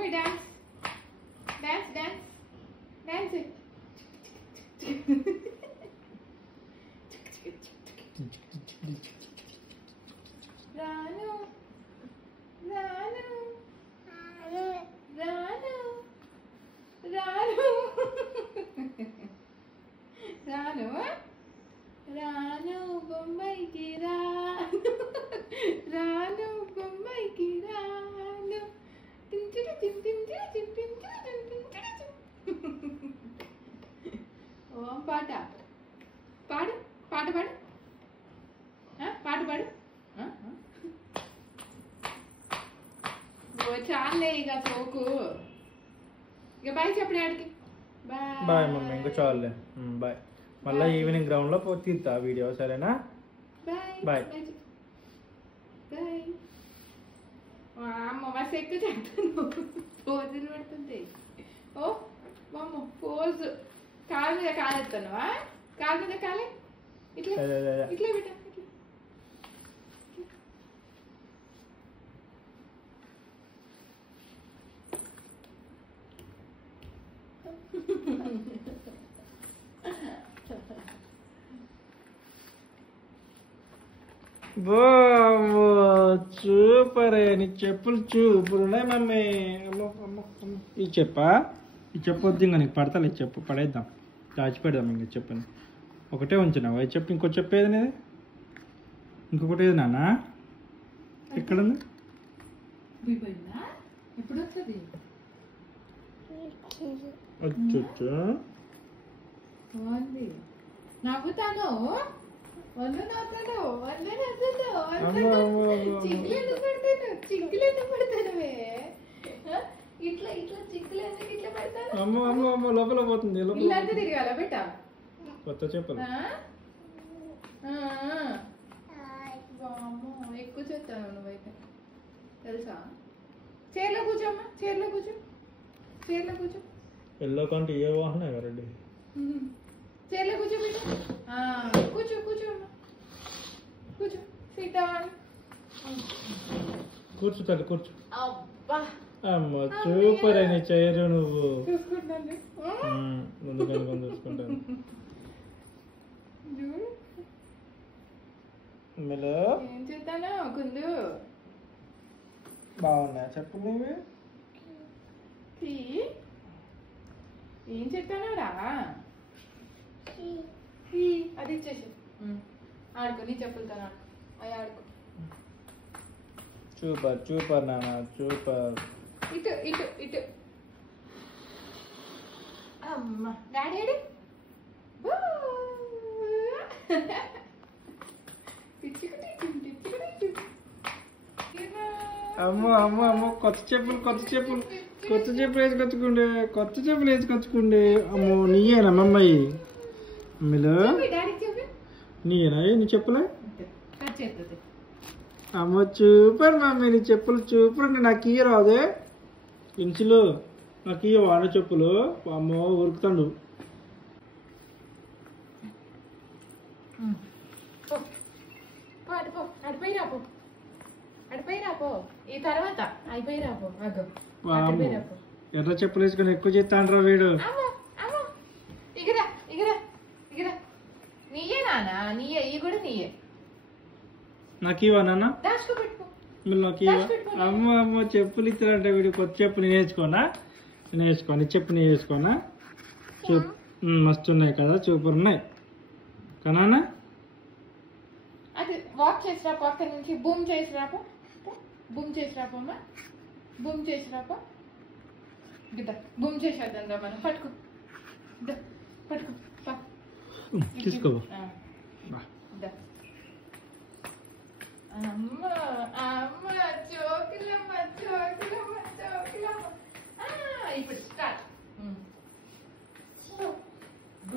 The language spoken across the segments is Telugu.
mummy dance dance dance dance రాను రాను రాను రాను రాను రాను బొంబాయికి రాను రాను బొంబాయికి రాను ఓ పాట పాడు పాట పాడు పాట పాడు ఓ చాలే ఇక సోకు ఇక బాయ్ చెప్పలే ఆడికి బాయ్ మమ్మీ ఇంకా చాలులే బాయ్ మళ్ళీ ఈవినింగ్ గ్రౌండ్ లో తీస్తా వీడియో సరేనా బాయ్ బాయ్ బాయ్ అమ్మ మస్తు ఎక్కువ చెప్తాను పోజులు పెడుతుంది ఓ మమ్మ పోజు కాలు మీద కాలు ఎత్తానువా కాలు మీద కాలే ఇట్లా ఇట్లా పెట్టా సూపర్ నీ చెప్పులు చూపులు ఉన్నాయి మమ్మీ ఈ చెప్పా ఈ చెప్పు వద్దు ఇంకా నీకు పడతా లేదు చెప్పు పడేద్దాం దాచిపెడదాం ఇంక చెప్పని ఒకటే ఉంచినావా ఈ చెప్పు ఇంకో చెప్పేది అనేది ఇంకొకటి ఏది నాన్న ఎక్కడుంది ఎప్పుడు వస్తుంది వచ్చు నవ్వుతాను వందు నవ్వుతాను వందు చిక్కులు ఎందుకు పెడతానువే ఇట్లా ఇట్లా చిక్కులు ఎందుకు ఇట్లా పెడతాను అమ్మ అమ్మ అమ్మ లోపల పోతుంది ఇల్లంతా తిరగాల బెట్ట కొత్త చెప్పలు ఎక్కువ చెప్తాను నువ్వైతే తెలుసా చైర్లో కూర్చోమ్మా చైర్లో కూర్చో చైర్లో కూర్చో ఎల్లో కంటే ఏ వాహన రెడ్డి చైర్లో కూర్చోబెట్టు కూర్చో కూర్చో అమ్మా కూర్చో సిట్ డౌన్ కూర్చో తల్లి కూర్చో అబ్బా అమ్మ సూపర్ అయిన చైర్ నువ్వు చూసుకుంటాను ముందు కనుకొని చూసుకుంటాను ఏం చేస్తాను కుందు బాగున్నా చెప్పు నువ్వు ఏం చెప్తాను రా అది ఇచ్చేసి ఆడుకో నీ చెప్పులతో అవి ఆడుకో సూపర్ సూపర్ నాన్న సూపర్ ఇటు ఇటు ఇటు అమ్మ డాడీ అమ్మ అమ్మ అమ్మ కొత్త చెప్పులు కొత్త చెప్పులు కొత్త చెప్పులు వేసుకొచ్చుకుండే కొత్త చెప్పులు వేసుకొచ్చుకుండే అమ్మో నీయేనా మమ్మీ మమ్మీలో నీయేనా నీ చెప్పులే అమ్మ సూపర్ మమ్మీ నీ చెప్పులు సూపర్ నాకు ఇయ్య రాదే ఇంచులు నాకు ఇయ్య వాడ చెప్పులు అమ్మో ఉరుకుతాడు ఈ తర్వాత అయిపోయి రాపో ఎర్ర చెప్పులు వేసుకొని ఎక్కువ చేస్తాండ్రా వీడు ఇగరా ఇగరా ఇగరా నీయే నానా నీయే ఇవి కూడా నీయే నాకు ఇవా నాన్న దాచుకో పెట్టుకో మళ్ళీ నాకు ఇవా అమ్మ అమ్మ చెప్పులు ఇస్తారంటే వీడు కొత్త చెప్పు నేను వేసుకోనా నేను వేసుకోను చెప్పు నేను వేసుకోనా మస్తు ఉన్నాయి కదా సూపర్ ఉన్నాయి కనా అది వాక్ చేసి రాపో అక్కడి నుంచి బూమ్ చేసి రాపో బూమ్ చేసి రాపమ్మా బూమ్ చేసి రాపో గిద్ద బూమ్ చేసేద్దాం రా మనం పట్టుకో పట్టుకో తీసుకో అమ్మ అమ్మ చోకులమ్మ చోకులమ్మ చోకులమ్మ ఇప్పుడు స్టార్ట్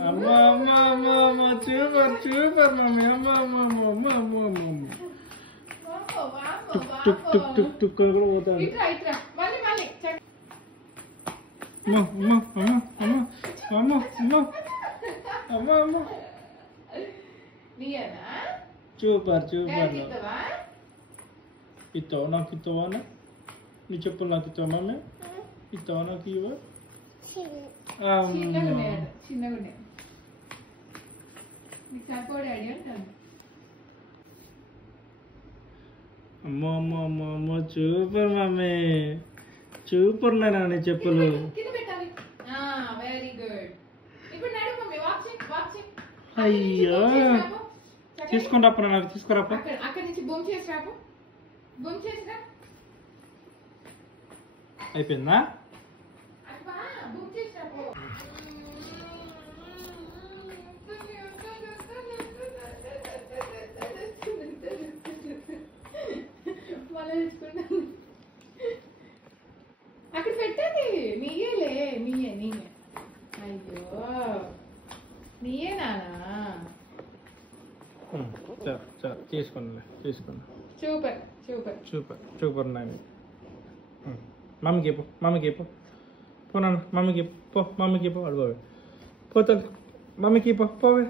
అమ్మ అమ్మ అమ్మ అమ్మ సూపర్ సూపర్ మమ్మీ అమ్మ అమ్మ అమ్మ అమ్మ అమ్మ అమ్మ అమ్మ టుక్ టుక్ టుక్ టుక్ కూడా పోతాడు అమ్మ అమ్మ అమ్మ అమ్మ అమ్మ అమ్మ అమ్మ సూపర్ సూపర్ ఇస్తావు నాకు ఇస్తావా నీ చెప్పులు నాకు ఇస్తావా మమ్మీ ఇస్తావా నాకు ఇవ్వ చిన్నగా ఉన్నాయట చిన్నగా ఉన్నాయి నీకు సరిపోడు డాడీ అంటాను అమ్మో అమ్మో అమ్మో అమ్మో సూపర్ మమ్మీ సూపర్ నాని చెప్పులు కింద పెట్టాలి వెరీ గుడ్ ఇప్పుడు నడు మమ్మీ వాక్ చేయి అయ్యో తీసుకొని రాపరా నాకు తీసుకురాపా అక్కడ నుంచి బొమ్మ చేసి రాపు బొమ్మ చేసిరా అయిపోయిందా అబ్బా బొమ్మ చేసి రాపు మళ్ళీ తీసుకుంటాను అక్కడ పెట్టండి నీయేలే నీయే అయ్యో నీయే నానా తీసుకోండి super super super super Nani మమ్మీకి పో నాన్న మమ్మీకి పో మమ్మీకి పో అడుగు పోతాను మమ్మీకి పోవే